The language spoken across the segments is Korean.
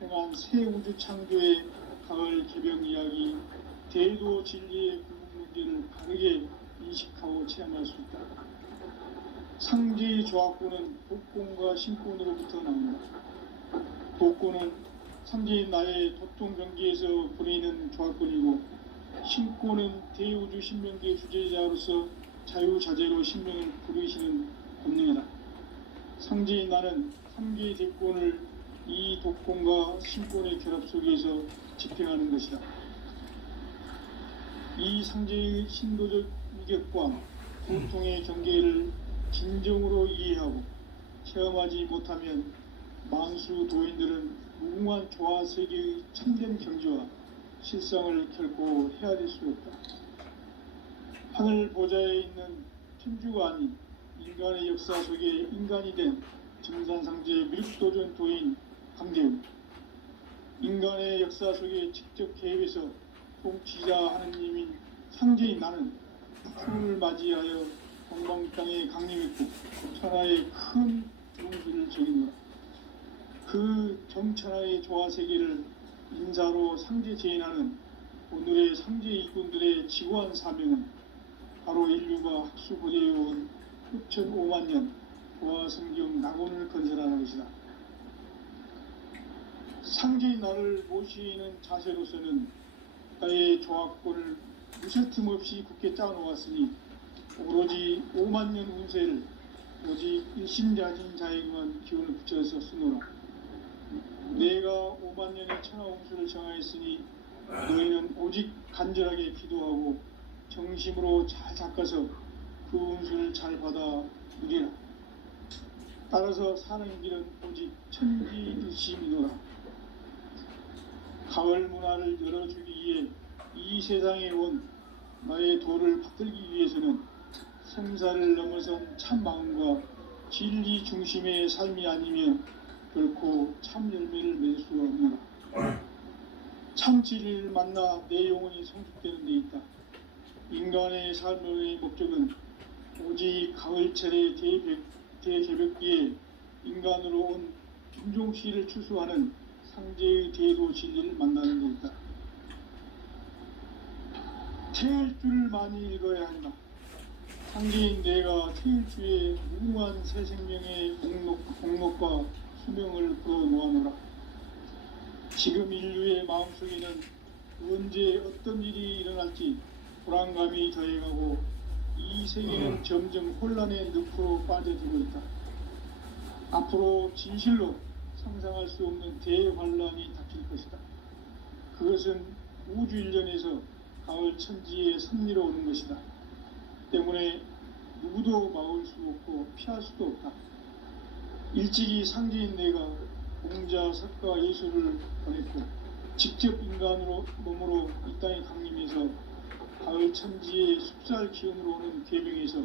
행한 새 우주 창조의 가을 개벽 이야기, 대도 진리의 궁극 문제를 바르게 인식하고 체험할 수 있다. 상제의 조합구는 독권과 신권으로부터 나온다. 독권은 상제인 나의 도통 경기에서 부리는 조합권이고, 신권은 대우주 신명기의 주제자로서 자유자재로 신명을 부르시는 권능이다. 상제인 나는 3개의 대권을 이 독권과 신권의 결합 속에서 집행하는 것이다. 이 상제의 신도적 위격과 고통의 경계를 진정으로 이해하고 체험하지 못하면 만수 도인들은 무궁한 조화 세계의 참된 경지와 실상을 결코 헤아릴 수 없다. 하늘 보좌에 있는 천주가 아닌 인간의 역사 속에 인간이 된 증산상제의 미륵도전 도인 강대우, 인간의 역사 속에 직접 개입해서 통치자 하느님인 상제인 나는 풍을 맞이하여 동방 땅에 강림했고 천하의 큰 용수를 적이노라. 그 정천하의 조화세계를 인사로 상제 제인하는 오늘의 상제 일꾼들의 지고한 사명은 바로 인류가 학수고대해온 6,500만 년 조화성경 낙원을 건설하는 것이다. 상제인 나를 모시는 자세로서는 나의 조합권을 무설틈 없이 굳게 짜놓았으니 오로지 5만 년 운세를 오직 일심자진 자에게만 기운을 붙여서 쓰노라. 내가 5만 년의 천하 운수를 정하였으니 너희는 오직 간절하게 기도하고 정심으로 잘 닦아서 그 운수를 잘 받아 누리라. 따라서 사는 길은 오직 천지일심이노라. 가을 문화를 열어주기 위해 이 세상에 온 나의 도를 받들기 위해서는 생사를 넘어선 참 마음과 진리 중심의 삶이 아니면 결코 참 열매를 맺을 수가 없노라. 참 진리를 만나 내 영혼이 성숙되는 데 있다. 인간의 삶의 목적은 오직 가을철의 대개벽기에 인간으로 온 김종씨를 추수하는 상제의 대도 진리를 만나는 데 있다. 태일주를 많이 읽어야 한다. 상제인 내가 태일주의 무궁한 새 생명의 공록과 수명을 불어놓아노라. 지금 인류의 마음속에는 언제 어떤 일이 일어날지 불안감이 더해가고 이 세계는 점점 혼란의 늪으로 빠져들고 있다. 앞으로 진실로 상상할 수 없는 대환란이 닥칠 것이다. 그것은 우주 일련에서 가을 천지의 섭리로 오는 것이다. 때문에 누구도 막을 수 없고 피할 수도 없다. 일찍이 상제인 내가 공자, 석가, 예수를 보냈고 직접 인간으로 몸으로 이 땅에 강림해서 가을 천지의 숲살 기운으로 오는 계명에서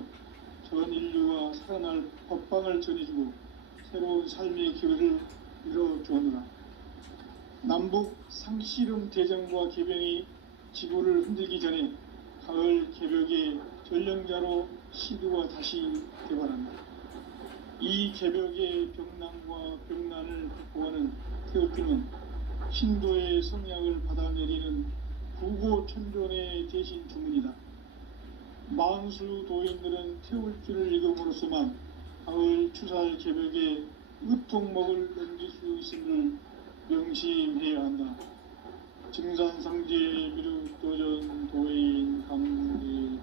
전 인류가 살아날 법방을 전해주고 새로운 삶의 기회를 이뤄주었노라. 남북 상씨름 대전과 개병이 지구를 흔들기 전에 가을 개벽의 전령자로 시두가 다시 개발한다. 이 개벽의 병난과 병난을 극복하는 태극기는 신도의 성약을 받아내리는 구고천존의 대신 주문이다. 만수 도인들은 태울주를 읽음으로써만 가을 추살 개벽에 의통목을 넘길 수 있음을 명심해야 한다. 증산상제 미륵도전 도인 강대훈.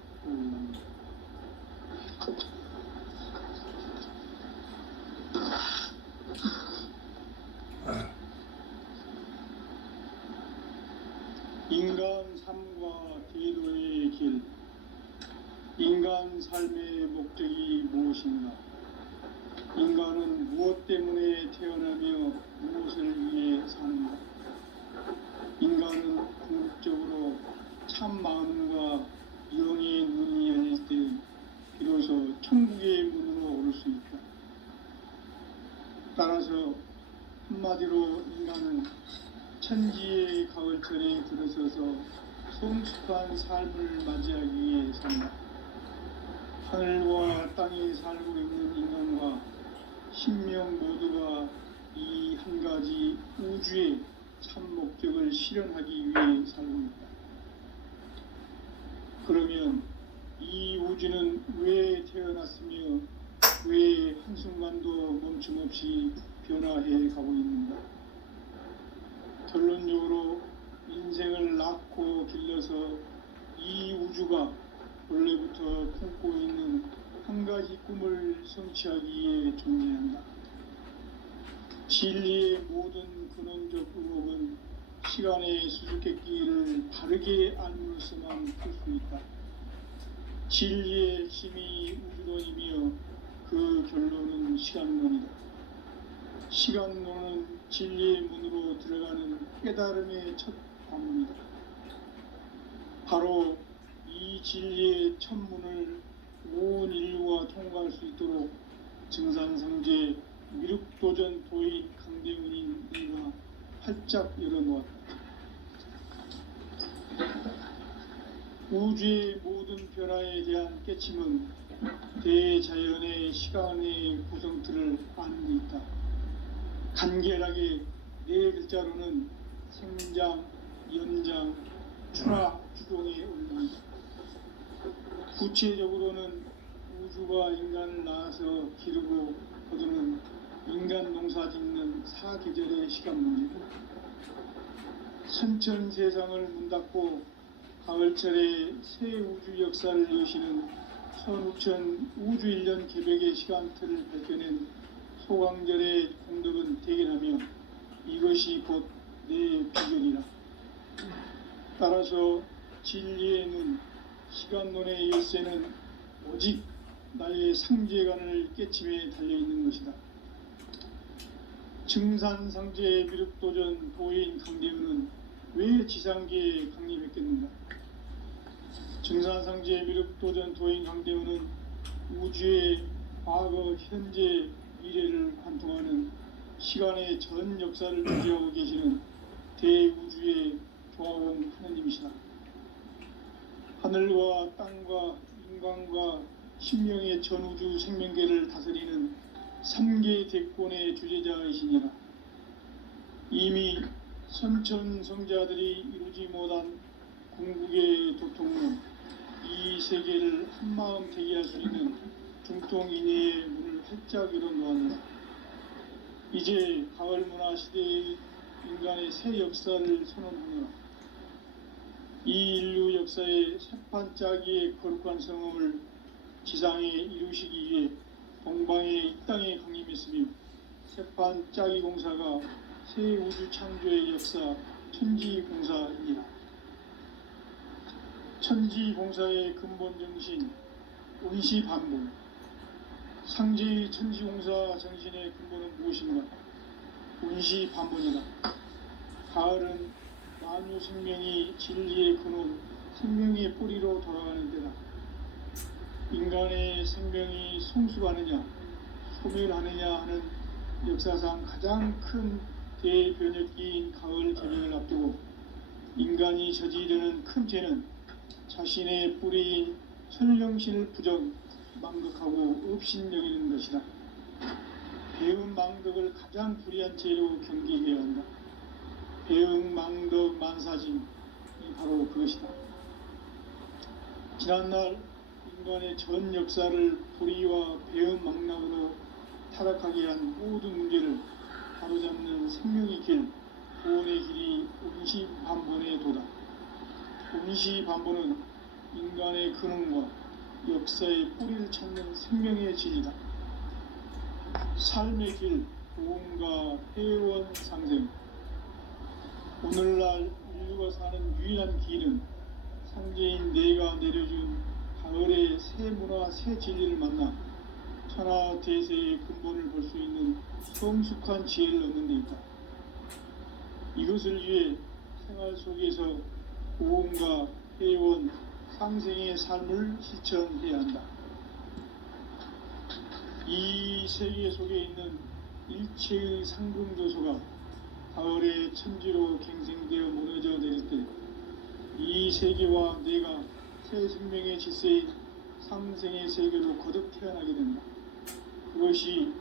인간 삶과 제도의 길. 인간 삶의 목적이 무엇인가? 인간은 무엇 때문에 태어나며 무엇을 위해 사는가? 인간은 궁극적으로 참 마음과 영의 문이 열릴 때 비로소 천국의 문으로 오를 수 있다. 따라서 한마디로 인간은 천지의 가을철에 들어서서 성숙한 삶을 맞이하기 위해 산다. 하늘과 땅에 살고 있는 인간과 신명 모두가 이 한 가지 우주의 참 목적을 실현하기 위해 살고 있다. 그러면 이 우주는 왜 태어났으며 왜 한순간도 멈춤없이 변화해 가고 있는가? 결론적으로 인생을 낳고 길러서 이 우주가 원래부터 품고 있는 한 가지 꿈을 성취하기 위해 존재한다. 진리의 모든 근원적 의혹은 시간의 수수께끼를 바르게 알므로써만 풀 수 있다. 진리의 힘이 우주론이며 그 결론은 시간론이다. 시간론은 진리의 문으로 들어가는 깨달음의 첫 관문이다. 바로 이 진리의 첫 문을 온 인류가 통과할 수 있도록 증산성제 미륵도전 도인 강대문인 네가 활짝 열어놓았다. 우주의 모든 변화에 대한 깨침은 대자연의 시간의 구성틀을 아는 데 있다. 간결하게 네 글자로는 생장, 연장, 출하, 주동에 올린다. 구체적으로는 우주가 인간을 낳아서 기르고 거두는 인간 농사 짓는 사계절의 시간 문제다. 선천 세상을 문 닫고 가을철에 새 우주 역사를 여시는 선우천 우주 1년 개백의 시간틀을 밝혀낸 소강절의 공덕은 대견하며 이것이 곧 내 비결이라. 따라서 진리의 눈, 시간론의 열쇠는 오직 나의 상제관을 깨침에 달려있는 것이다. 증산상제의 미륵도전 도인 강대문은 왜 지상계에 강림했겠는가? 증산상제의 미륵도전 도인 강대문은 우주의 과거, 현재, 미래를 관통하는 시간의 전 역사를 주재하고 계시는 대우주의 조화원 하느님이시다. 하늘과 땅과 인간과 신명의 전우주 생명계를 다스리는 3계 대권의 주제자이시니라. 이미 선천성자들이 이루지 못한 궁극의 도통은 이 세계를 한마음 되게 할 수 있는 중통인의 문을 활짝 열어놓았느라. 이제 가을 문화 시대의 인간의 새 역사를 선언하느라. 이 인류 역사의 새판짜기의 거룩한 성험을 지상에 이루시기 위해 동방의 이 땅에 강림했으며 새판짜기 공사가 새 우주 창조의 역사 천지공사이니라. 천지공사의 근본 정신 운시반복. 상제의 천지공사 정신의 근본은 무엇인가? 운시반복이다. 가을은 만유 생명이 진리의 근원, 생명의 뿌리로 돌아가는 때다. 인간의 생명이 성숙하느냐, 소멸하느냐 하는 역사상 가장 큰 대변혁기인 가을 개명을 앞두고 인간이 저지르는 큰 죄는 자신의 뿌리인 천령신을 부정, 망극하고 업신여기는 것이다. 배은 망덕을 가장 불의한 죄로 경계해야 한다. 배응 망덕 만사짐이 바로 그것이다. 지난날 인간의 전 역사를 불의와 배응 망락으로 타락하게 한 모든 문제를 바로잡는 생명의 길, 구원의 길이 운시반본의 도다. 운시반본은 인간의 근원과 역사의 뿌리를 찾는 생명의 진리다. 삶의 길, 구원과 회원 상생. 오늘날 인류가 사는 유일한 길은 상제인 내가 내려준 가을의 새 문화, 새 진리를 만나 천하 대세의 근본을 볼 수 있는 성숙한 지혜를 얻는 데 있다. 이것을 위해 생활 속에서 고음과 회원, 상생의 삶을 실천해야 한다. 이 세계 속에 있는 일체의 상금조소가 가을의 천지로 갱생되어 무너져 내릴 때 이 세계와 내가 새 생명의 질서인 상생의 세계로 거듭 태어나게 된다. 그것이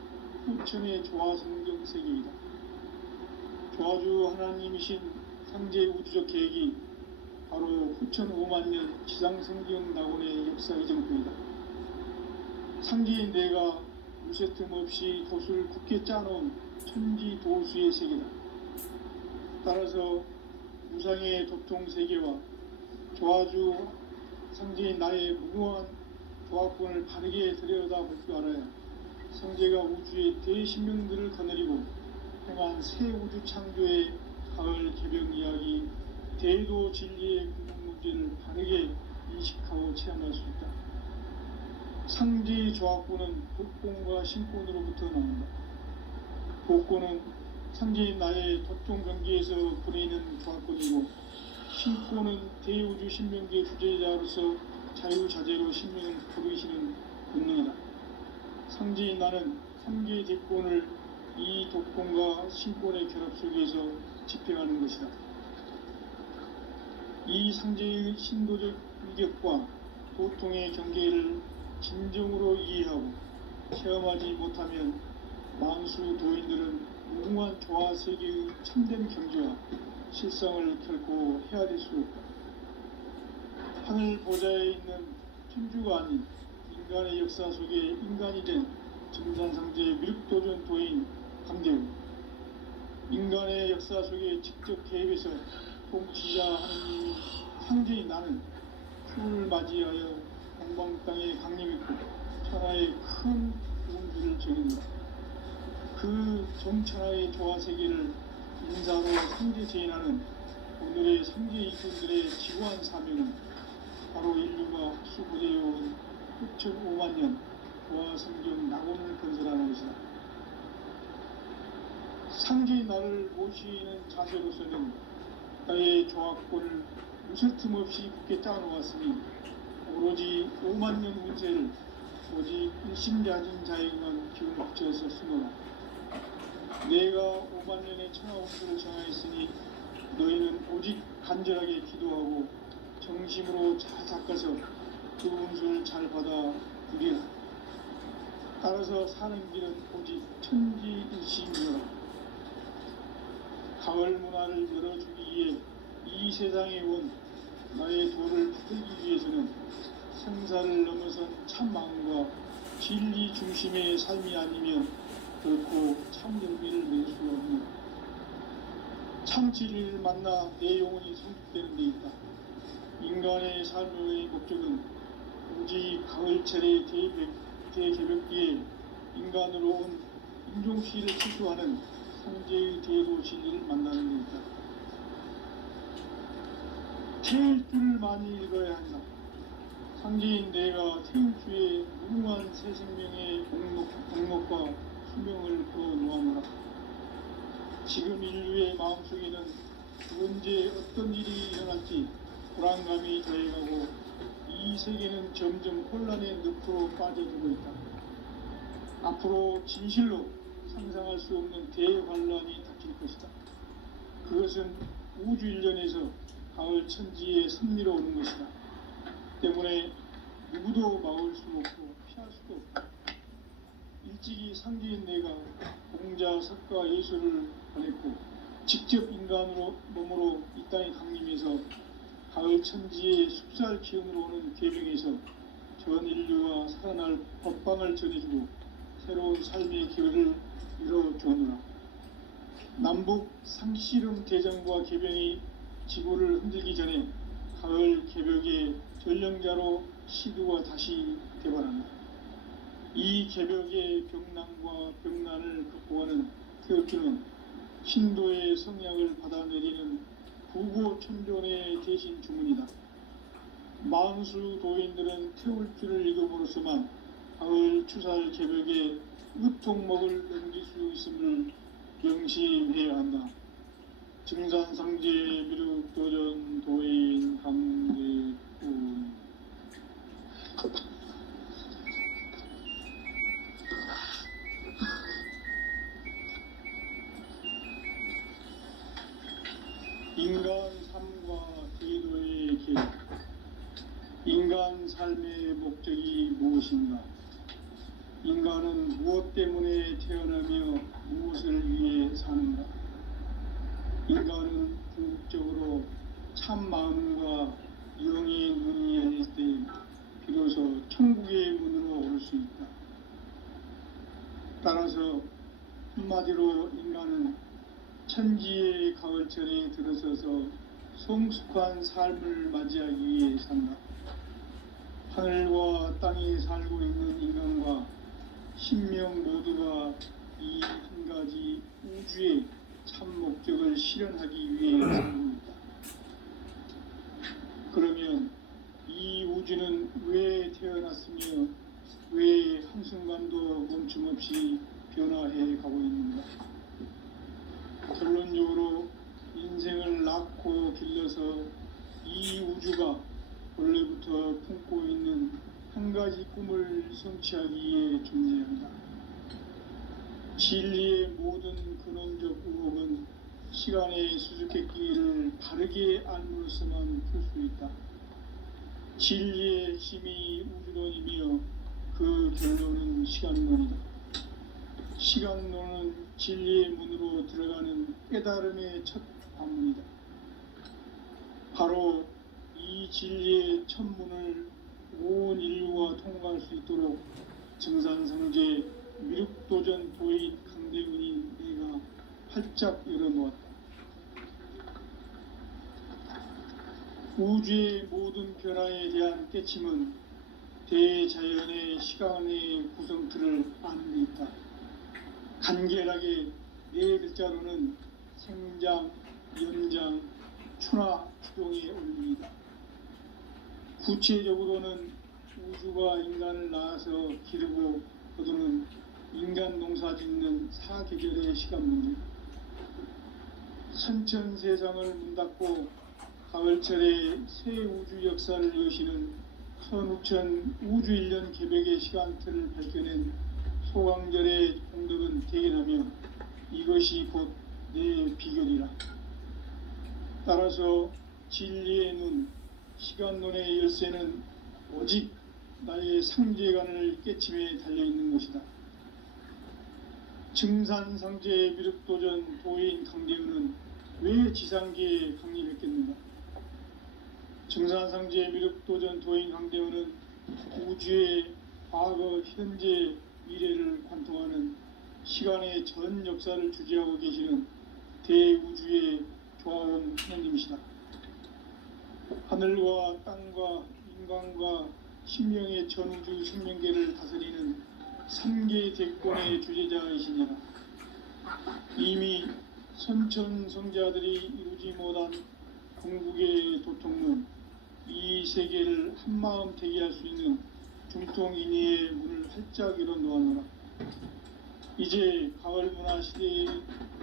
후천의 조화성경 세계이다. 조아주 하나님이신 상제 우주적 계획이 바로 후천 5만 년 지상성경 낙원의 역사 이정표이다. 상제인 내가 무쇠틈 없이 돛을 굳게 짜놓은 천지 도수의 세계다. 따라서 우상의 도통 세계와 조아주 상제인 나의 무궁한 조합권을 바르게 들여다볼 줄 알아야 성제가 우주의 대신명들을 거느리고 행한 새 우주 창조의 가을 개병 이야기, 대도 진리의 궁극 문제를 바르게 인식하고 체험할 수 있다. 상제의 조합권은 복권과 신권으로부터 나온다. 복권은 상제인 나의 도통 경계에서 부리는 조합권이고, 신권은 대우주 신명기의 주제자로서 자유자재로 신명을 부르시는 본능이다. 상제인 나는 3개의 대권을 이 독권과 신권의 결합 속에서 집행하는 것이다. 이 상제의 신도적 위격과 도통의 경계를 진정으로 이해하고 체험하지 못하면 만수 도인들은 무궁한 조화 세계의 참된 경지와 실상을 결코 헤아릴 수 없다. 하늘 보좌에 있는 천주가 아닌 인간의 역사 속에 인간이 된 증산상제의 미륵도전 도인 강대우, 인간의 역사 속에 직접 개입해서 통치자 하느님이 상제인 나는 추을 맞이하여 동방 땅에 강림했고 천하의 큰 운주를 정했노라. 그 정천하의 조화세계를 인사로 상제 제인하는 오늘의 상제 이꾼들의 지구한 사명은 바로 인류가 수고되어온 6,5만 년 조화성경 낙원을 건설하는 것이다. 상제의 나를 모시는 자세로서는 나의 조합권을 무쇠틈 없이 굳게 짜놓았으니 오로지 5만 년 운세를 오직 일심자진 자에게만 기운을 붙여서 쓰노라. 내가 5만 년의 천하 운수를 정하였으니 너희는 오직 간절하게 기도하고 정심으로 잘 닦아서 그 운수를 잘 받아 누리라. 따라서 사는 길은 오직 천지일심이라. 가을 문화를 열어주기 위해 이 세상에 온 나의 도를 붙들기 위해서는 생사를 넘어선 참 마음과 진리 중심의 삶이 아니면 결코 참 열매를 낼 수 없는, 참 진리를 만나 내 영혼이 성숙되는 데 있다. 인간의 삶의 목적은 오직 가을철의 대개벽기에 인간으로 온 인종시를 치수하는 상제의 대도 진리를 만나는 데 있다. 태일 줄을 많이 읽어야 한다. 상제인 내가 태일주의 무궁한 새 생명의 공목과 수명을 풀어놓아노라. 지금 인류의 마음속에는 언제 어떤 일이 일어날지 불안감이 더해가고 이 세계는 점점 혼란의 늪으로 빠져들고 있다. 앞으로 진실로 상상할 수 없는 대환란이 닥칠 것이다. 그것은 우주 일련에서 가을 천지의 섭리로 오는 것이다. 때문에 누구도 막을 수 없고 피할 수도 없다. 일찍이 상제인 내가 공자, 석가, 예수를 보냈고 직접 인간으로 몸으로 이 땅에 강림해서 가을 천지의 숲살 기운으로 오는 계명에서 전 인류와 살아날 법방을 전해주고 새로운 삶의 기회를 이뤄주느라. 남북 상씨름 대전과 개병이 지구를 흔들기 전에 가을 개벽의 전령자로 시두가 다시 대발한다. 이 개벽의 병난과 병난을 극복하는 태극기는 신도의 성약을 받아내리는 부고천존의 대신 주문이다. 만수 도인들은 태울 줄을 읽음으로써만 가을 추살 개벽의 으통목을 넘길 수 있음을 명심해야 한다. 증산상제 미륵도전 도인 강대훈. 인간 삶과 제도의 길. 인간 삶의 목적이 무엇인가? 인간은 무엇 때문에 태어나며 무엇을 위해 사는가? 인간은 궁극적으로 참 마음과 영의 눈이 열릴 때 비로소 천국의 문으로 오를 수 있다. 따라서 한마디로 인간은 천지의 가을철에 들어서서 성숙한 삶을 맞이하기 위해 산다. 하늘과 땅에 살고 있는 인간과 신명 모두가 이 한 가지 우주의 참 목적을 실현하기 위해 생깁니다. 그러면 이 우주는 왜 태어났으며 왜 한순간도 멈춤없이 변화해 가고 있는가? 결론적으로 인생을 낳고 길러서 이 우주가 원래부터 품고 있는 한 가지 꿈을 성취하기 위해 존재한다. 진리의 모든 근원적 의혹은 시간의 수수께끼를 바르게 알므로써만 풀 수 있다. 진리의 힘이 우주론이며 그 결론은 시간론이다. 시간론은 진리의 문으로 들어가는 깨달음의 첫 관문이다. 바로 이 진리의 첫 문을 온 인류가 통과할 수 있도록 증산성제 미륵도전 도인 강대훈이 내가 활짝 열어놓았다. 우주의 모든 변화에 대한 깨침은 대자연의 시간의 구성틀을 아는 데 있다. 간결하게 네 글자로는 생장, 연장, 추나 추동의 원리이다. 구체적으로는 우주가 인간을 낳아서 기르고 거두는 인간 농사 짓는 사계절의 시간 문제. 선천 세상을 문 닫고 가을철에 새 우주 역사를 여시는 선우천 우주 1년 개백의 시간틀을 밝혀낸 소강절의 공덕은 대견하며 이것이 곧 내 비결이라. 따라서 진리의 눈, 시간론의 열쇠는 오직 나의 상제관을 깨침에 달려있는 것이다. 증산상제의 미륵도전 도인 강대훈은 왜 지상계에 강림했겠는가? 증산상제의 미륵도전 도인 강대훈은 우주의 과거, 현재, 미래를 관통하는 시간의 전 역사를 주재하고 계시는 대우주의 조화원 하나님이시다. 하늘과 땅과 인간과 신명의 전우주 생명계를 다스리는 3개 대권의 주제자이시니라. 이미 선천성자들이 이루지 못한 궁극의 도통문, 이 세계를 한마음 되게 할 수 있는 중통인의의 문을 활짝 열어놓았노라. 이제 가을 문화 시대의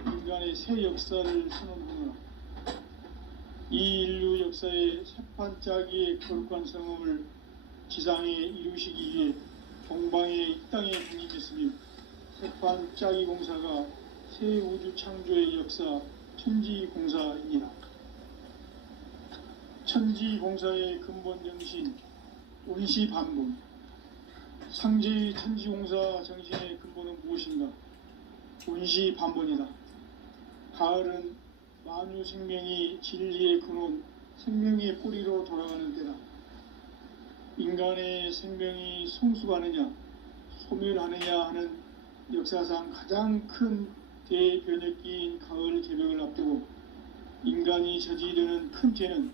인간의 새 역사를 선언하노라. 이 인류 역사의 새판짜기의 거룩한 성험을 지상에 이루시기 위해 동방의 이 땅에 강림했으며 새판짜기 공사가 새 우주 창조의 역사 천지공사이니라. 천지공사의 근본 정신 온시반본. 상제의 천지공사 정신의 근본은 무엇인가? 온시반본이다. 가을은 만유 생명이 진리의 근원, 생명의 뿌리로 돌아가는 때다. 인간의 생명이 성숙하느냐, 소멸하느냐 하는 역사상 가장 큰 대변혁기인 가을 개벽을 앞두고 인간이 저지르는 큰 죄는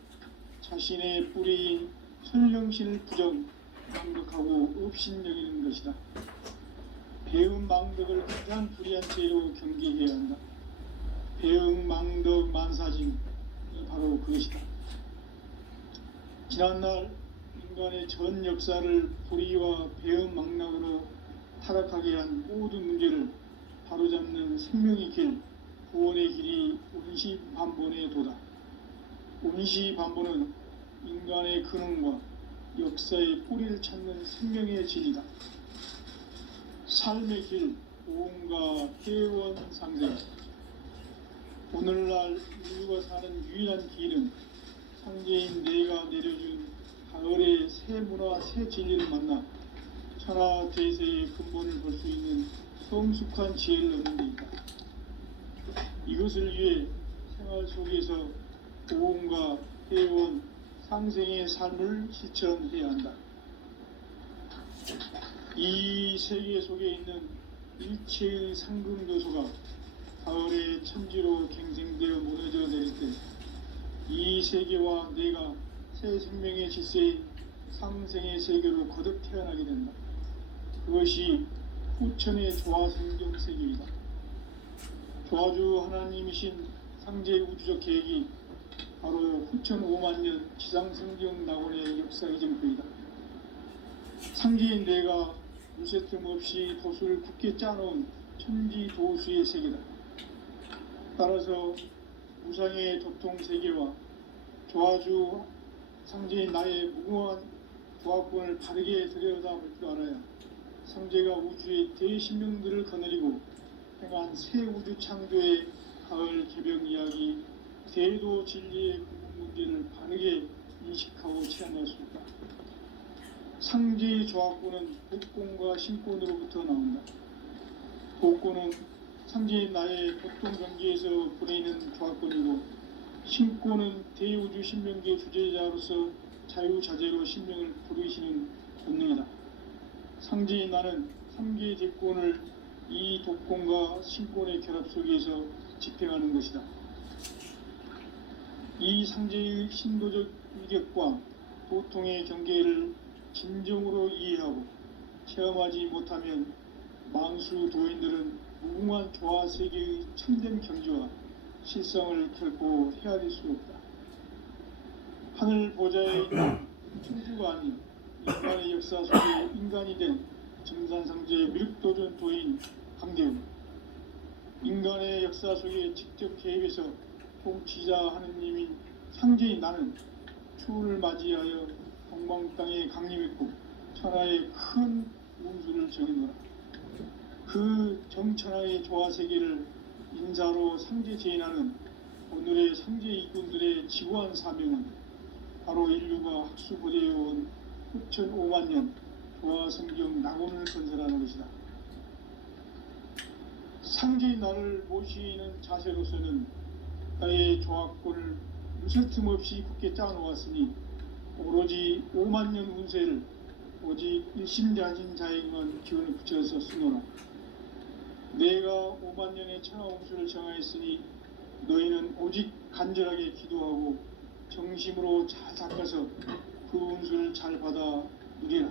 자신의 뿌리인 선령신을 부정, 망덕하고 업신여기는 것이다. 배음 망덕을 가장 불의한 죄로 경계해야 한다. 배음 망덕 만사징이 바로 그것이다. 지난날 인간의 전 역사를 불의와 배음 망락으로 타락하게 한 모든 문제를 바로잡는 생명의 길, 구원의 길이 온시반본의 도다. 온시반본은 인간의 근원과 역사의 뿌리를 찾는 생명의 진리다. 삶의 길, 오음과 회원상생. 오늘날 인류가 사는 유일한 길은 상제인 내가 내려준 가을의 새 문화, 새 진리를 만나 천하 대세의 근본을 볼 수 있는 성숙한 지혜를 얻는 데 있다. 이것을 위해 생활 속에서 고온과 해온 상생의 삶을 실천해야 한다. 이 세계 속에 있는 일체의 상금 요소가 가을의 천지로 갱생되어 무너져 내릴 때 이 세계와 내가 새 생명의 질서인 상생의 세계로 거듭 태어나게 된다. 그것이 후천의 조화성경 세계이다. 조화주 하나님이신 상제 우주적 계획이 바로 후천 5만 년 지상성경 낙원의 역사의 정표이다. 상제인 내가 무쇠틈 없이 도수를 굳게 짜놓은 천지 도수의 세계다. 따라서 우상의 도통 세계와 조화주 상제인 나의 무궁한 조화권을 바르게 들여다볼 줄 알아야 상제가 우주의 대신명들을 거느리고 행한 새 우주 창조의 가을 개벽 이야기, 대도 진리의 궁극 문제를 바르게 인식하고 체험할 수 있다. 상제의 조화권은 복권과 신권으로부터 나온다. 복권은 상제인 나의 보통 경계에서 보내는 조화권이고, 신권은 대우주 신명계 주제자로서 자유자재로 신명을 부르시는 본능이다. 상제인 나는 3개의 대권을 이 독권과 신권의 결합 속에서 집행하는 것이다. 이 상제의 신도적 위격과 도통의 경계를 진정으로 이해하고 체험하지 못하면 만수 도인들은 무궁한 조화 세계의 참된 경지와 실상을 결코 헤아릴 수 없다. 하늘 보좌에 있는 천주가 아닌 인간의 역사 속에 인간이 된 정산상제의 미륵도전 도인 강대훈, 인간의 역사 속에 직접 개입해서 통치자 하느님인 상제인 나는 추운을 맞이하여 동방 땅에 강림했고 천하의 큰 운수를 정해놓아 그 정천하의 조화세계를 인사로 상제 제인하는 오늘의 상제 이꾼들의 지구한 사명은 바로 인류가 학수고대해온 후천 5만 년 조화성경 낙원을 건설하는 것이다. 상제인 나를 모시는 자세로서는 나의 조화권을 무쇠틈 없이 굳게 짜놓았으니 오로지 5만 년 운세를 오직 일심자진 자에게만 기운을 붙여서 쓰노라. 내가 5만 년의 천하 운수를 정하였으니 너희는 오직 간절하게 기도하고 정심으로 잘 닦아서 그 운수를 잘 받아 누리라.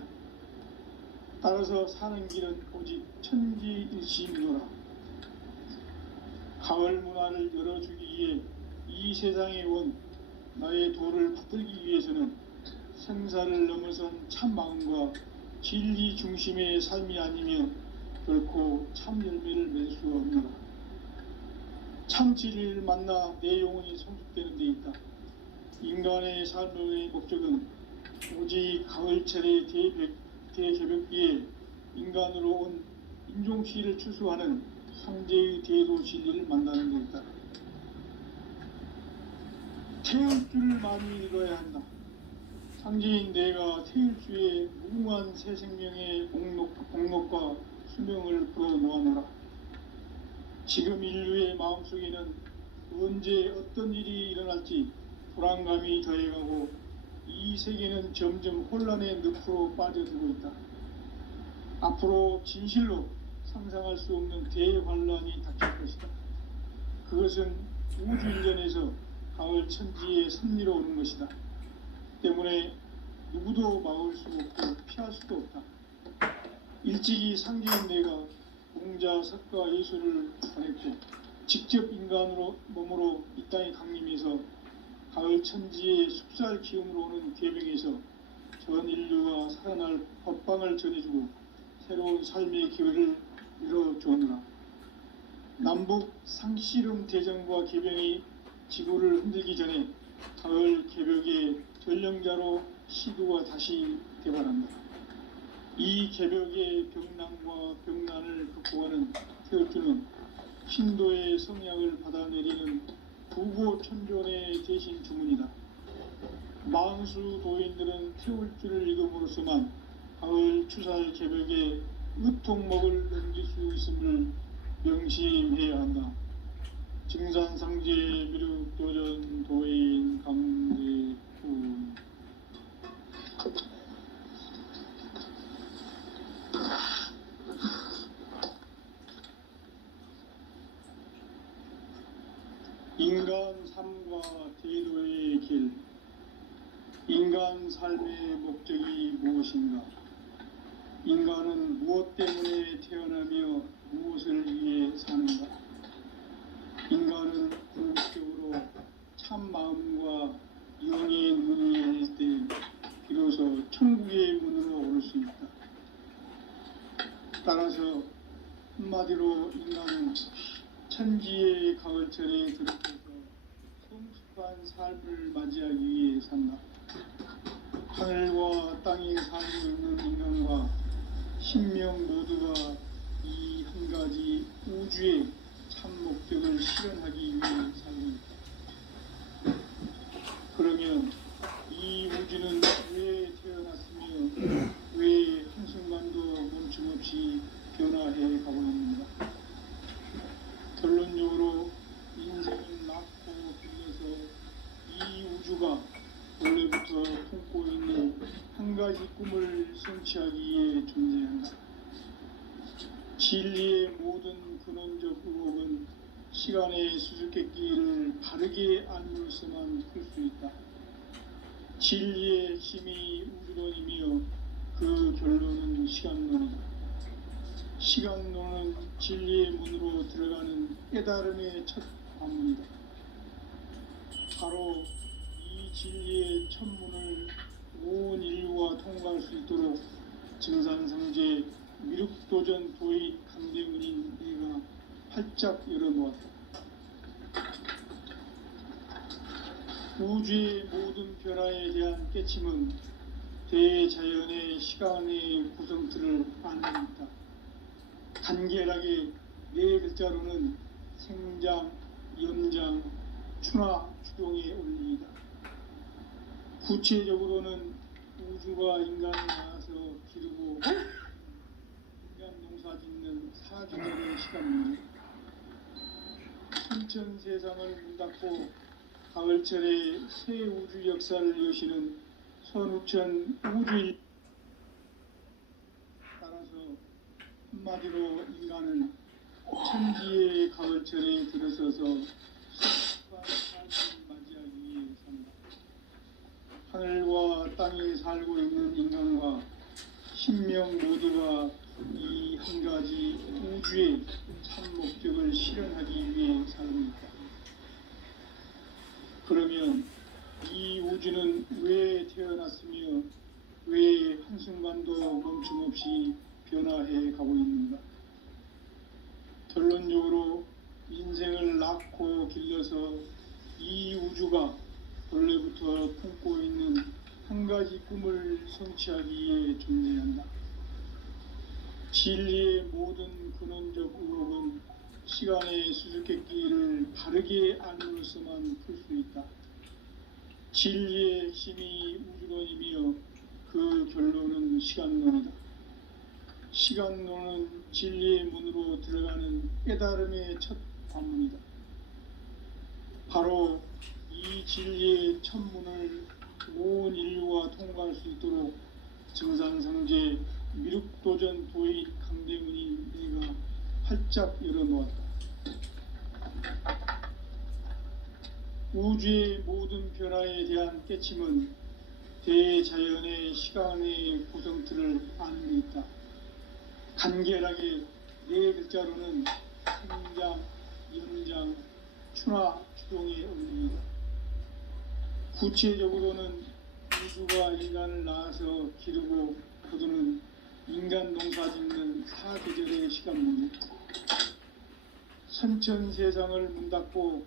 따라서 사는 길은 오직 천지일심이노라. 가을 문화를 열어주기 위해 이 세상에 온 나의 도를 받들기 위해서는 생사를 넘어선 참 마음과 진리 중심의 삶이 아니면 결코 참 열매를 맺을 수 없노라. 참 진리를 만나 내 영혼이 성숙되는 데 있다. 인간의 삶의 목적은 오직 가을철의 대개벽기에 인간으로 온 인종시를 추수하는 상제의 대도 진리를 만나는 데 있다. 태울 줄을 많이 읽어야 한다. 상제인 내가 태일주의 무궁한 새 생명의 공록과 수명을 불어놓아노라. 지금 인류의 마음속에는 언제 어떤 일이 일어날지 불안감이 더해가고 이 세계는 점점 혼란의 늪으로 빠져들고 있다. 앞으로 진실로 상상할 수 없는 대환란이 닥칠 것이다. 그것은 우주인전에서 가을 천지의 섭리로 오는 것이다. 때문에 누구도 막을 수 없고 피할 수도 없다. 일찍이 상제인 내가 공자, 석가, 예수를 보냈고 직접 인간으로 몸으로 이 땅에 강림해서 가을 천지의 숲살 기운으로 오는 계명에서 전 인류가 살아날 법방을 전해주고 새로운 삶의 기회를 열어주었노라. 남북 상씨름 대전과 계병이 지구를 흔들기 전에 가을 개벽의 전령자로 시도가 다시 개발한다. 이 개벽의 병난과 병난을 극복하는 태울주는 신도의 성약을 받아내리는 부고천존의 대신 주문이다. 만수 도인들은 태울주를 읽음으로써만 가을 추살 개벽의 의통목을 넘길 수 있음을 명심해야 한다. 증산상제 미륵도전 도인 강대훈 인간 삶과 대도의 길. 인간 삶의 목적이 무엇인가? 인간은 무엇 때문에 태어나며 무엇을 위해 사는가? 인간은 궁극적으로 참 마음과 영의 문이 열릴 때 비로소 천국의 문으로 오를 수 있다. 따라서 한마디로 인간은 천지의 가을철에 들어서서 성숙한 삶을 맞이하기 위해 산다. 하늘과 땅에 살고 있는 인간과 신명 모두가 이 한 가지 우주의 참 목적을 실현하기 위해 살고 있다. 그러면 이 우주는 왜 태어났으며 왜 한순간도 멈춤없이 변화해 가고 있는가? 결론적으로 인생을 낳고 길러서 이 우주가 원래부터 품고 있는 한 가지 꿈을 성취하기 위해 존재한다. 진리의 모든 근원적 의혹은 시간의 수수께끼를 바르게 알므로서만 풀 수 있다. 진리의 핵심이 우주론이며 그 결론은 시간론이다. 시간론은 진리의 문으로 들어가는 깨달음의 첫 관문이다. 바로 이 진리의 첫 문을 온 인류가 통과할 수 있도록 증산상제 미륵도전 도인 강대문인 내가 활짝 열어놓았다. 우주의 모든 변화에 대한 깨침은 대자연의 시간의 구성틀을 아는 있다. 간결하게 네 글자로는 생장, 연장, 추나 추동의 원리이다. 구체적으로는 우주가 인간을 낳아서 기르고 인간 농사 짓는 사계절의 시간입니다. 천천 세상을 문 닫고 가을철에 새 우주 역사를 여시는 선우천 우주일. 따라서 한마디로 인간은 천지의 가을철에 들어서서 성숙한 삶을 맞이하기 위해 산다. 하늘과 땅에 살고 있는 인간과 신명 모두가 이 한 가지 우주의 참 목적을 실현하기 위해 살고 있다. 그러면 이 우주는 왜 태어났으며 왜 한순간도 멈춤없이 변화해 가고 있는가? 결론적으로 인생을 낳고 길러서 이 우주가 원래부터 품고 있는 한 가지 꿈을 성취하기 위해 존재한다. 진리의 모든 근원적 의혹은 시간의 수수께끼를 바르게 알므로서만 풀 수 있다. 진리의 핵심이 우주론이며 그 결론은 시간론이다. 시간론은 진리의 문으로 들어가는 깨달음의 첫 관문이다. 바로 이 진리의 첫 문을 온 인류가 통과할 수 있도록 증산상제 미륵도전 도인 강대문인 내가 활짝 열어놓았다. 우주의 모든 변화에 대한 깨침은 대자연의 시간의 구성틀을 아는 데 있다. 간결하게 네 글자로는 생장, 연장, 추나 추동의 원리이다. 구체적으로는 우주가 인간을 낳아서 기르고 거두는 인간 농사 짓는 사계절의 시간입니다. 선천 세상을 문 닫고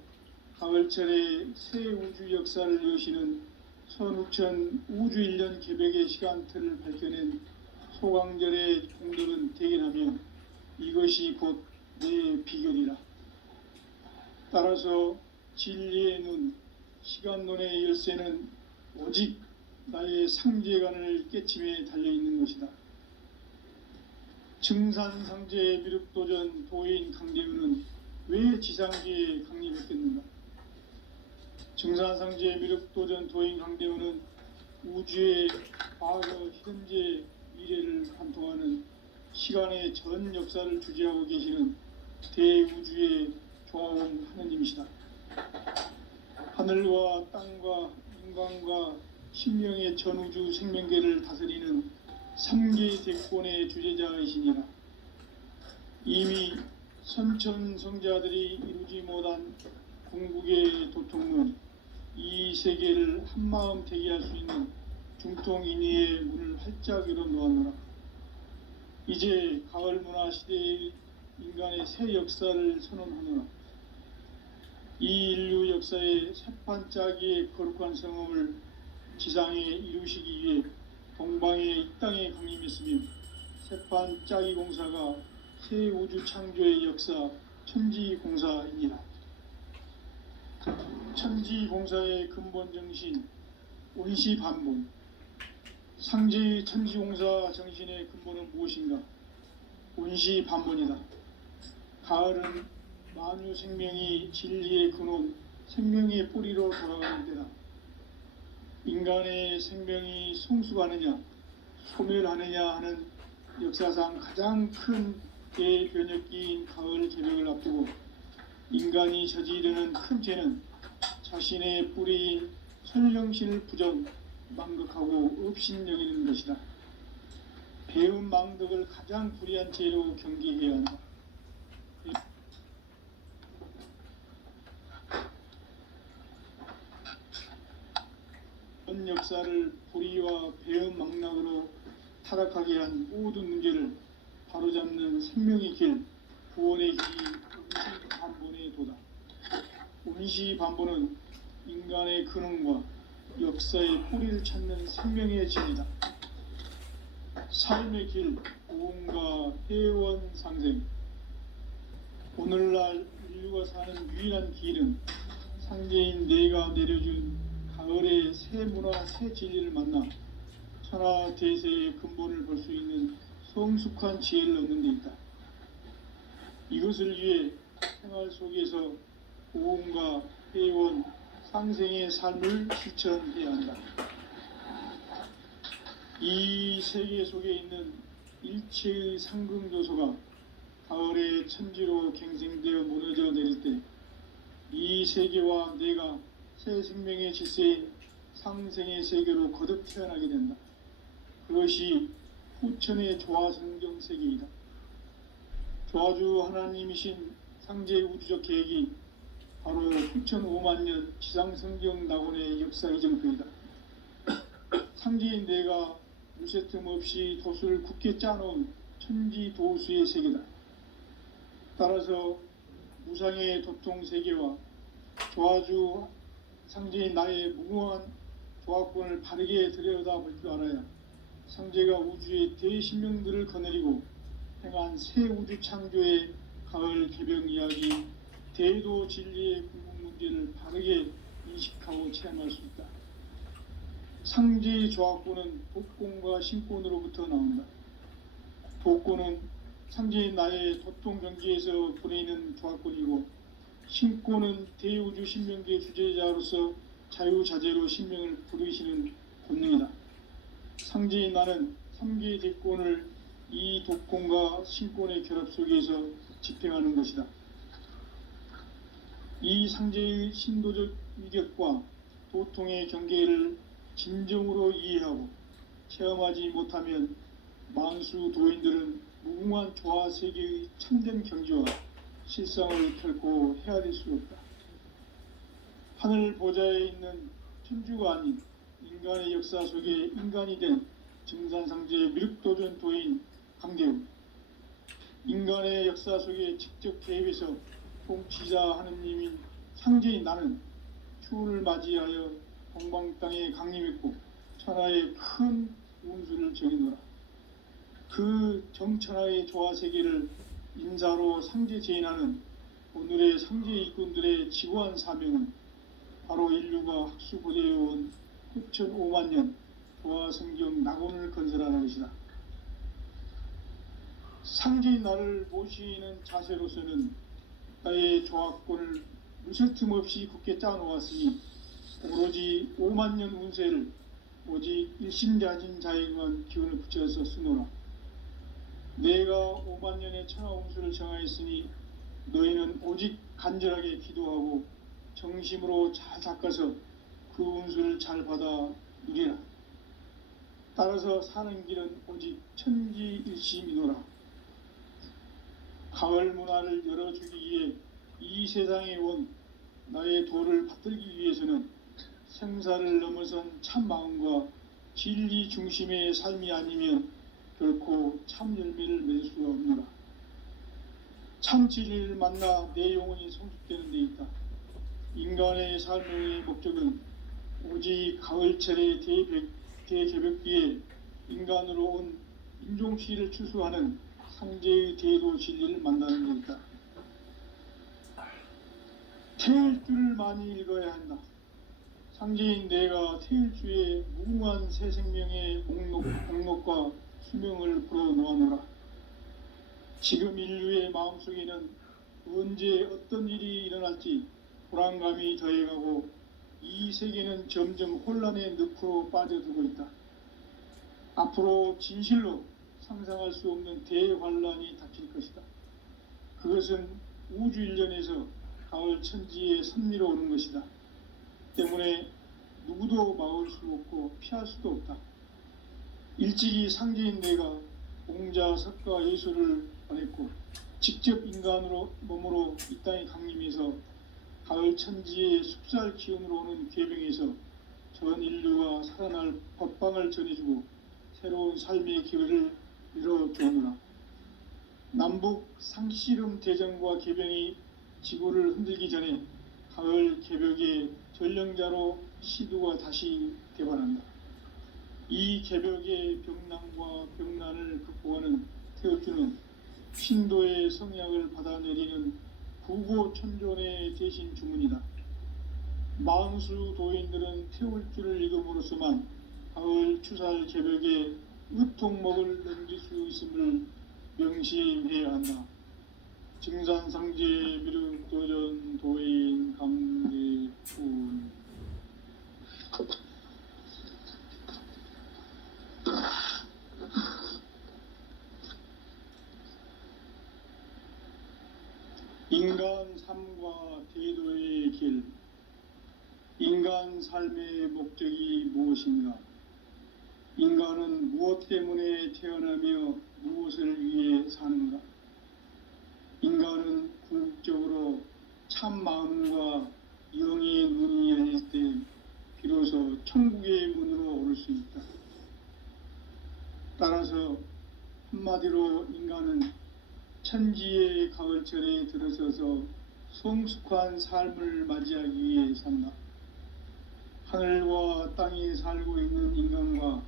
가을철에 새 우주 역사를 여시는 선우천 우주 1년 개백의 시간틀을 밝혀낸 소강절의 공덕은 대견하며 이것이 곧 내 비결이라. 따라서 진리의 눈, 시간론의 열쇠는 오직 나의 상제관을 깨침에 달려있는 것이다. 증산상제 미륵도전 도인 강대훈은 왜 지상계에 강림했겠는가? 증산상제 미륵도전 도인 강대원은 우주의 과거, 현재, 미래를 관통하는 시간의 전 역사를 주재하고 계시는 대우주의 조화원 하느님이시다. 하늘과 땅과 인간과 신명의 전우주 생명계를 다스리는 삼계 대권의 주재자이시니라. 이미 선천성자들이 이루지 못한 궁극의 도통은 이 세계를 한마음 대기할 수 있는 중통인의의 문을 활짝 열어놓았노라. 이제 가을 문화 시대의 인간의 새 역사를 선언하노라. 이 인류 역사의 새판짜기의 거룩한 성험을 지상에 이루시기 위해 동방의 이 땅에 강림했으며 새판짜기 공사가 새 우주 창조의 역사 천지공사이니라. 천지공사의 근본 정신 온시반본. 상제의 천지공사 정신의 근본은 무엇인가? 온시반본이다. 가을은 만유 생명이 진리의 근원, 생명의 뿌리로 돌아가는 때다. 인간의 생명이 성숙하느냐, 소멸하느냐 하는 역사상 가장 큰 대변혁기인 가을 개벽을 앞두고 인간이 저지르는 큰 죄는 자신의 뿌리인 선령신을 부정, 망극하고 업신여기는 것이다. 배운 망덕을 가장 불의한 죄로 경계해야 한다. 전 역사를 불의와 배은 망락으로 타락하게 한 모든 문제를 바로잡는 생명의 길, 구원의 길이 온시반본의 도다. 온시반본은 인간의 근원과 역사의 뿌리를 찾는 생명의 진이다. 삶의 길, 고음과 회원 상생. 오늘날 인류가 사는 유일한 길은 상제인 내가 내려준 가을의 새 문화, 새 진리를 만나 천하 대세의 근본을 볼 수 있는 성숙한 지혜를 얻는 데 있다. 이것을 위해 생활 속에서 고음과 회원, 상생의 삶을 실천해야 한다. 이 세계 속에 있는 일체의 상금 요소가 가을의 천지로 갱생되어 무너져 내릴 때 이 세계와 내가 새 생명의 질서인 상생의 세계로 거듭 태어나게 된다. 그것이 후천의 조화성경 세계이다. 조화주 하나님이신 상제의 우주적 계획이 바로 후천 5만 년 지상성경 낙원의 역사 이정표이다. 상제인 내가 무쇠틈 없이 도수를 굳게 짜놓은 천지도수의 세계다. 따라서 무상의 도통 세계와 조화주 상제인 나의 무궁한 조화권을 바르게 들여다볼 줄 알아야 상제가 우주의 대신명들을 거느리고 행한 새 우주 창조의 가을 개벽 이야기, 대도 진리의 궁극 문제를 바르게 인식하고 체험할 수 있다. 상제의 조화권은 독권과 신권으로부터 나온다. 독권은 상제인 나의 도통 경지에서 보내는 조화권이고, 신권은 대우주 신명계 주제자로서 자유자재로 신명을 부르시는 본능이다. 상제인 나는 3개의 대권을 이 독권과 신권의 결합 속에서 집행하는 것이다. 이 상제의 신도적 위격과 도통의 경계를 진정으로 이해하고 체험하지 못하면 만수 도인들은 무궁한 조화 세계의 참된 경지와 실상을 결코 헤아릴 수 없다. 하늘 보좌에 있는 천주가 아닌 인간의 역사 속에 인간이 된 증산상제의 미륵도전 도인 강대우. 인간의 역사 속에 직접 개입해서 통치자 하느님인 상제인 나는 추운을 맞이하여 동방 땅에 강림했고 천하의 큰 운수를 정해노라. 그 정천하의 조화세계를 인사로 상제 제인하는 오늘의 상제 일꾼들의 지고한 사명은 바로 인류가 학수고대해온 후천 5만 년 조화성경 낙원을 건설하는 것이다. 상제인 나를 모시는 자세로서는 나의 조합권을 무슨 틈 없이 굳게 짜놓았으니 오로지 5만 년 운세를 오직 일심가진 자에게만 기운을 붙여서 쓰노라. 내가 5만 년의 천하 운수를 정하였으니 너희는 오직 간절하게 기도하고 정심으로 잘 닦아서 그 운수를 잘 받아 누리라. 따라서 사는 길은 오직 천지일심이노라. 가을 문화를 열어주기 위해 이 세상에 온 나의 도를 받들기 위해서는 생사를 넘어선 참 마음과 진리 중심의 삶이 아니면 결코 참 열매를 맺을 수가 없노라. 참 진리를 만나 내 영혼이 성숙되는 데 있다. 인간의 삶의 목적은 오직 가을철의 대개벽기에 인간으로 온 인종씨를 추수하는 상제의 대도 진리를 만나는 데 있다. 태일 줄을 많이 읽어야 한다. 상제인 내가 태일주의 무궁한 새 생명의 목록과 수명을 불어놓아노라. 지금 인류의 마음속에는 언제 어떤 일이 일어날지 불안감이 더해가고 이 세계는 점점 혼란의 늪으로 빠져들고 있다. 앞으로 진실로 상상할 수 없는 대환란이 닥칠 것이다. 그것은 우주 일련에서 가을 천지의 섭리로 오는 것이다. 때문에 누구도 막을 수 없고 피할 수도 없다. 일찍이 상제인 내가 공자, 석가, 예수를 보냈고 직접 인간으로 몸으로 이 땅에 강림해서 가을 천지의 숲살 기운으로 오는 계명에서 전 인류가 살아날 법방을 전해주고 새로운 삶의 기회를 이뤄주느라. 남북 상씨름 대전과 개병이 지구를 흔들기 전에 가을 개벽의 전령자로 시두가 다시 개발한다. 이 개벽의 병난과 병난을 극복하는 태울주는 신도의 성약을 받아내리는 부고천존의 대신 주문이다. 만수 도인들은 태울주를 읽음으로써만 가을 추살 개벽의 으통목을 넘길 수 있음을 명심해야 한다. 증산상제 미륵도전 도인 감대훈. 인간 삶과 대도의 길. 인간 삶의 목적이 무엇인가? 인간은 무엇 때문에 태어나며 무엇을 위해 사는가? 인간은 궁극적으로 참 마음과 영의 눈이 열릴 때 비로소 천국의 문으로 오를 수 있다. 따라서 한마디로 인간은 천지의 가을철에 들어서서 성숙한 삶을 맞이하기 위해 산다. 하늘과 땅에 살고 있는 인간과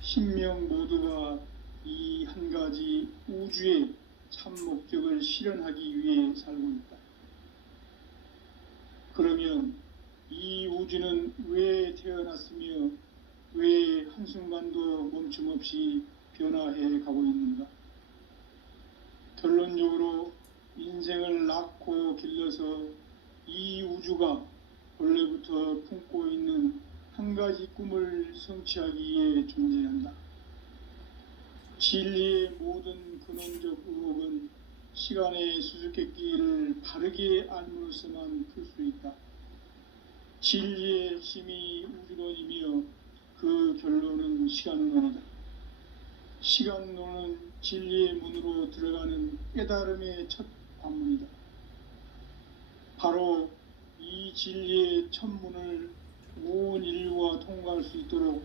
신명 모두가 이 한 가지 우주의 참 목적을 실현하기 위해 살고 있다. 그러면 이 우주는 왜 태어났으며 왜 한순간도 멈춤 없이 변화해 가고 있는가? 결론적으로 인생을 낳고 길러서 이 우주가 원래부터 품고 있는 한 가지 꿈을 성취하기 위해 존재한다. 진리의 모든 근원적 의혹은 시간의 수수께끼를 바르게 알므로서만 풀 수 있다. 진리의 핵심이 우주론이며 그 결론은 시간론이다. 시간론은 진리의 문으로 들어가는 깨달음의 첫 관문이다. 바로 이 진리의 첫 문을 온 인류가 통과할 수 있도록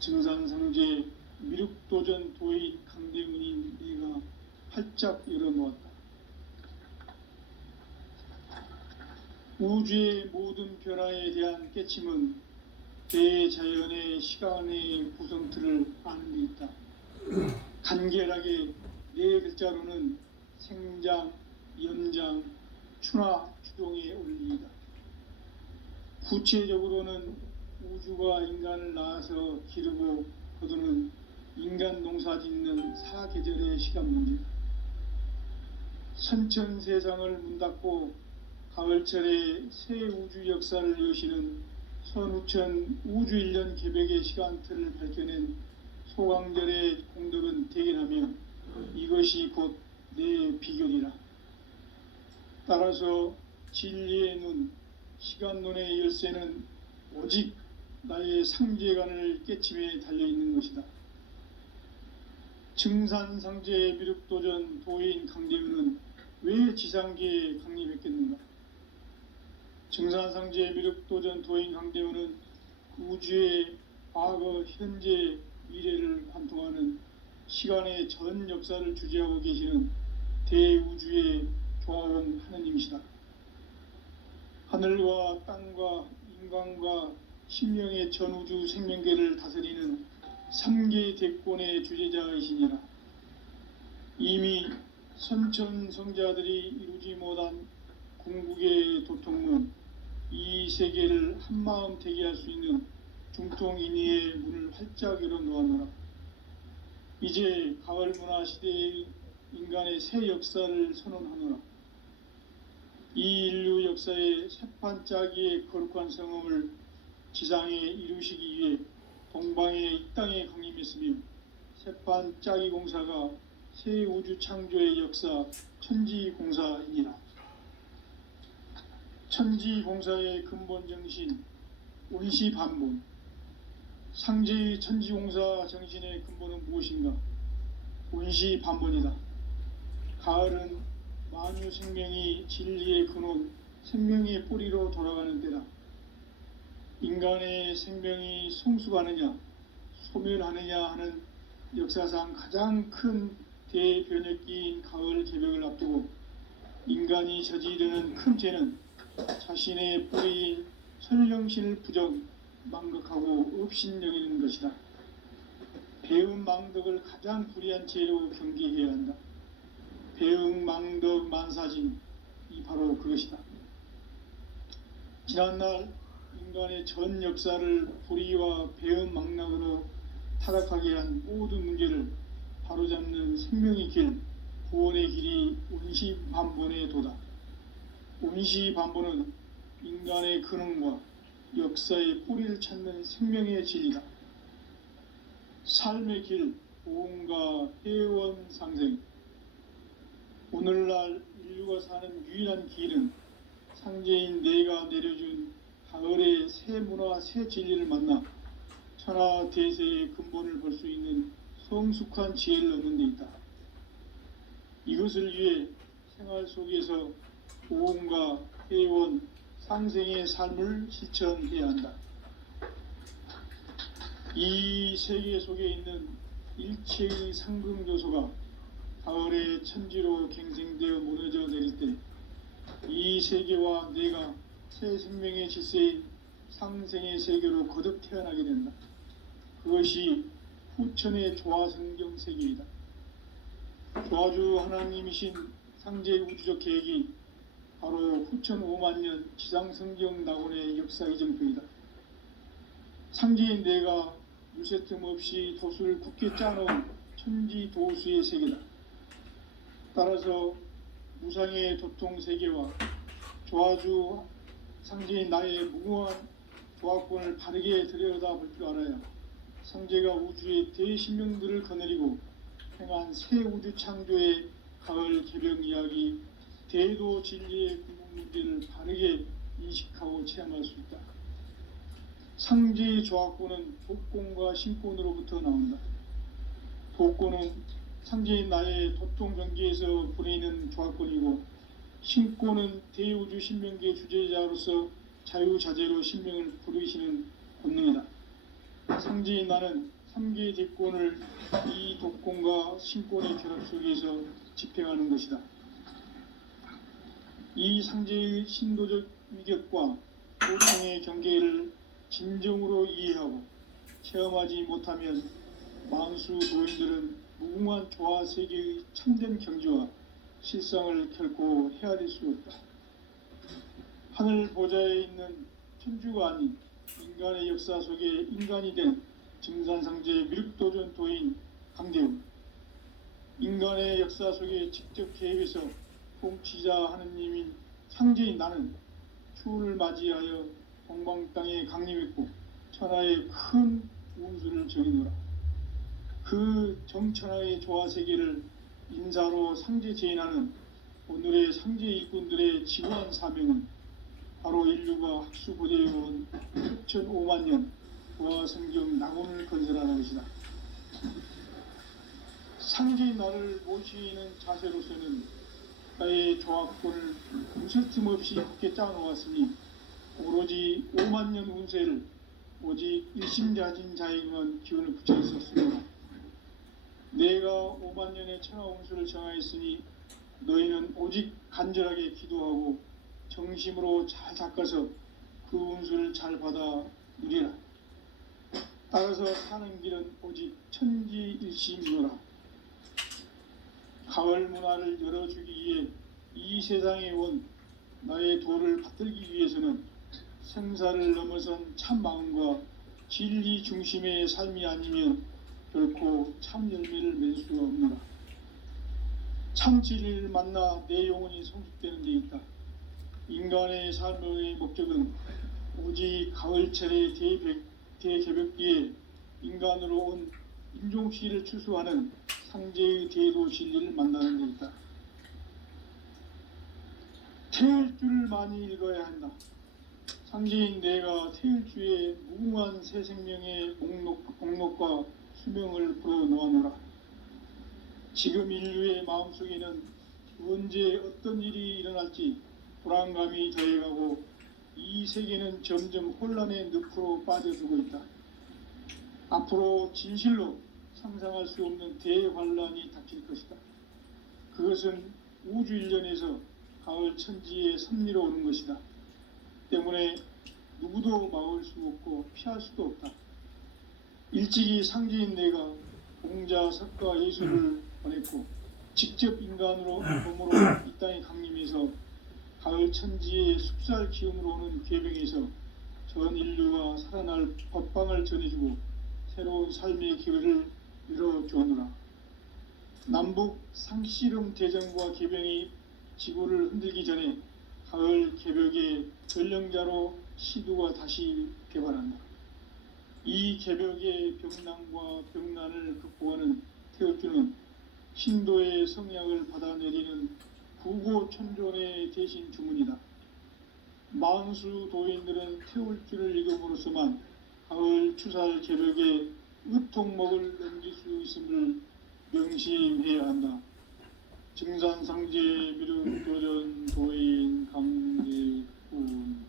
증산상제 미륵도전 도인 강대문인 내가 활짝 열어놓았다. 우주의 모든 변화에 대한 깨침은 대자연의 시간의 구성틀을 아는 데 있다. 간결하게 네 글자로는 생장, 연장, 추나 추동의 원리이다. 구체적으로는 우주가 인간을 낳아서 기르고 거두는 인간 농사 짓는 사계절의 시간 문제다. 선천 세상을 문 닫고 가을철에 새 우주 역사를 여시는 선우천 우주일년 개벽의 시간틀을 밝혀낸 소강절의 공덕은 대견하며 이것이 곧 내 비결이라. 따라서 진리의 눈, 시간론의 열쇠는 오직 나의 상제관을 깨침에 달려있는 것이다. 증산상제 미륵도전 도인 강재윤은 왜 지상계에 강림했겠는가? 증산상제 미륵도전 도인 강재윤은 우주의 과거, 현재, 미래를 관통하는 시간의 전 역사를 주재하고 계시는 대우주의 조화원 하느님이시다. 하늘과 땅과 인간과 신명의 전우주 생명계를 다스리는 3개 대권의 주재자이시니라. 이미 선천성자들이 이루지 못한 궁극의 도통문, 이 세계를 한마음 되게 할 수 있는 중통인의의 문을 활짝 열어놓았노라. 이제 가을 문화 시대의 인간의 새 역사를 선언하노라. 이 인류 역사의 새판짜기의 거룩한 성음을 지상에 이루시기 위해 동방의 이 땅에 강림했으며 새판짜기 공사가 새 우주 창조의 역사 천지공사이니라. 천지공사의 근본 정신 온시반본. 상제의 천지공사 정신의 근본은 무엇인가? 온시반본이다. 가을은 만유 생명이 진리의 근원, 생명의 뿌리로 돌아가는 때다. 인간의 생명이 성숙하느냐, 소멸하느냐 하는 역사상 가장 큰 대변혁기인 가을 개벽을 앞두고 인간이 저지르는 큰 죄는 자신의 뿌리인 설령신을 부정, 망극하고 업신여기는 것이다. 배음 망덕을 가장 불의한 죄로 경계해야 한다. 배음 망덕 만사짐이 바로 그것이다. 지난날 인간의 전 역사를 불의와 배음 망락으로 타락하게 한 모든 문제를 바로잡는 생명의 길, 구원의 길이 온시반본의 도다. 온시반본은 인간의 근원과 역사의 뿌리를 찾는 생명의 진리다. 삶의 길, 보험과 회원 상생. 오늘날 인류가 사는 유일한 길은 상제인 내가 내려준 가을의 새 문화, 새 진리를 만나 천하 대세의 근본을 볼 수 있는 성숙한 지혜를 얻는 데 있다. 이것을 위해 생활 속에서 보험과 회원, 상생의 삶을 실천해야 한다. 이 세계 속에 있는 일체의 상승 요소가 가을의 천지로 갱생되어 무너져 내릴 때 이 세계와 내가 새 생명의 질서인 상생의 세계로 거듭 태어나게 된다. 그것이 후천의 조화성경 세계이다. 조화주 하나님이신 상제 우주적 계획이 바로 후천 5만 년 지상성경 낙원의 역사 이정표이다. 상제인 내가 유세틈 없이 도수를 굳게 짜놓은 천지 도수의 세계다. 따라서 무상의 도통 세계와 조화주 상제인 나의 무궁한 조화권을 바르게 들여다볼 줄 알아야 상제가 우주의 대신명들을 거느리고 행한 새 우주 창조의 가을 개벽 이야기, 대도 진리의 궁극 문제를 바르게 인식하고 체험할 수 있다. 상제의 조화권은 도권과 신권으로부터 나온다. 도권은 상제인 나의 도통 경계에서 부리는 조화권이고, 신권은 대우주 신명계 주제자로서 자유자재로 신명을 부르시는 본능이다. 상제인 나는 3개의 대권을 이 도권과 신권의 결합 속에서 집행하는 것이다. 이 상제의 신도적 위격과 도통의 경계를 진정으로 이해하고 체험하지 못하면 만수 도인들은 무궁한 조화 세계의 참된 경지와 실상을 결코 헤아릴 수 없다. 하늘 보좌에 있는 천주가 아닌 인간의 역사 속에 인간이 된 증산상제 미륵도전 도인 강재훈. 인간의 역사 속에 직접 개입해서 통치자 하느님인 상제인 나는 추를 맞이하여 동방 땅에 강림했고 천하의 큰 운수를 정이노라. 그 정천하의 조화세계를 인사로 상제 제인하는 오늘의 상제 일꾼들의 지구한 사명은 바로 인류가 학수고대해온 수천 5만 년 보아성경 낙원을 건설하는 것이다. 상제인 나를 모시는 자세로서는 나의 조합권을 무슨 틈 없이 함께 짜놓았으니 오로지 5만 년 운세를 오직 일심자진 자에게만 기운을 붙여 있었습니다. 내가 5만 년의 천하 운수를 정하였으니 너희는 오직 간절하게 기도하고 정심으로 잘 닦아서 그 운수를 잘 받아 누리라. 따라서 사는 길은 오직 천지일심이노라. 가을 문화를 열어주기 위해 이 세상에 온 나의 도를 받들기 위해서는 생사를 넘어선 참 마음과 진리 중심의 삶이 아니면 결코 참 열매를 맺을 수가 없노라. 참 진리를 만나 내 영혼이 성숙되는 데 있다. 인간의 삶의 목적은 오직 가을철의 대개벽기에 인간으로 온 인종시를 추수하는 상제의 대도 진리를 만나는 데 있다. 태일주를 많이 읽어야 한다. 상제인 내가 태일주의 무궁한 새 생명의 목록과 수명을 불어넣어노라. 지금 인류의 마음속에는 언제 어떤 일이 일어날지 불안감이 더해가고 이 세계는 점점 혼란의 늪으로 빠져들고 있다. 앞으로 진실로 상상할 수 없는 대환란이 닥칠 것이다. 그것은 우주 일련에서 가을 천지의 섭리로 오는 것이다. 때문에 누구도 막을 수 없고 피할 수도 없다. 일찍이 상제인 내가 공자, 석가, 예수를 보냈고 직접 인간으로 몸으로 이 땅에 강림해서 가을 천지의 숲살 기운으로 오는 괴병에서 전 인류가 살아날 법방을 전해주고 새로운 삶의 기회를 열어주오노라. 남북 상씨름 대전과 개병이 지구를 흔들기 전에 가을 개벽의 전령자로 시두가 다시 개발한다. 이 개벽의 병난과 병난을 극복하는 태울주는 신도의 성약을 받아내리는 구고천존의 대신 주문이다. 만수 도인들은 태울주를 읽음으로써만 가을 추살 개벽의 으통목을 넘길 수 있음을 명심해야 한다. 증산상제 미륵 도전 도인 강대훈